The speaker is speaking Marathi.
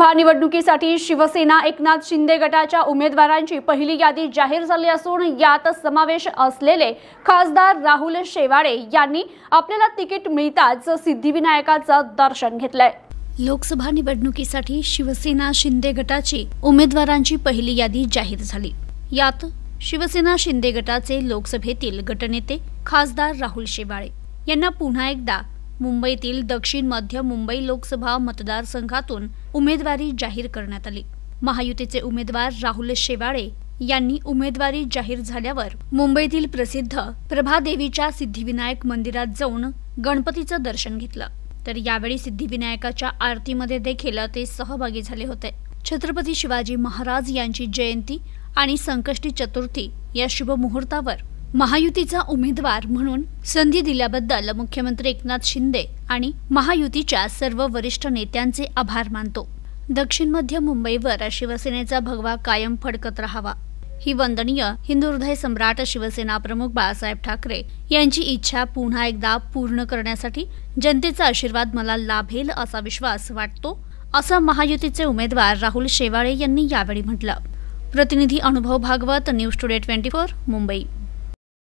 लोकसभा निवडणुकीसाठी शिवसेना एकनाथ शिंदे गटाच्या उमेदवारांची पहिली यादी जाहीर झाली असून यात समावेश असलेले खासदार राहुल शेवाळे यांनी आपल्याला तिकीट मिळताच सिद्धिविनायकाचं दर्शन घेतलंय। लोकसभा निवडणुकीसाठी शिवसेना शिंदे गटाची उमेदवारांची पहिली यादी जाहीर झाली। यात शिवसेना शिंदे गटाचे लोकसभेतील गटनेते खासदार राहुल शेवाळे यांना पुन्हा एकदा मुंबईतील दक्षिण मध्य मुंबई लोकसभा मतदारसंघातून उमेदवारी जाहीर करण्यात आली। महायुतीचे उमेदवार राहुल शेवाळे यांनी उमेदवारी जाहीर झाल्यावर मुंबईतील प्रसिद्ध प्रभादेवीच्या सिद्धिविनायक मंदिरात जाऊन गणपतीचं दर्शन घेतलं। तर यावेळी सिद्धिविनायकाच्या आरतीमध्ये देखील ते सहभागी झाले होते। छत्रपती शिवाजी महाराज यांची जयंती आणि संकष्टी चतुर्थी या शुभ मुहूर्तावर महायुतीचा उमेदवार म्हणून संधी दिल्याबद्दल मुख्यमंत्री एकनाथ शिंदे आणि महायुतीच्या सर्व वरिष्ठ नेत्यांचे आभार मानतो। दक्षिण मध्य मुंबईवर शिवसेनेचा भगवा कायम फडकत राहावा ही वंदनीय हिंदू हृदय सम्राट शिवसेना प्रमुख बाळासाहेब ठाकरे यांची इच्छा पुन्हा एकदा पूर्ण करण्यासाठी जनतेचा आशीर्वाद मला लाभेल असा विश्वास वाटतो, असं महायुतीचे उमेदवार राहुल शेवाळे यांनी यावेळी म्हटलं। प्रतिनिधी अनुभव भागवत, न्यूज टुडे 24 मुंबई।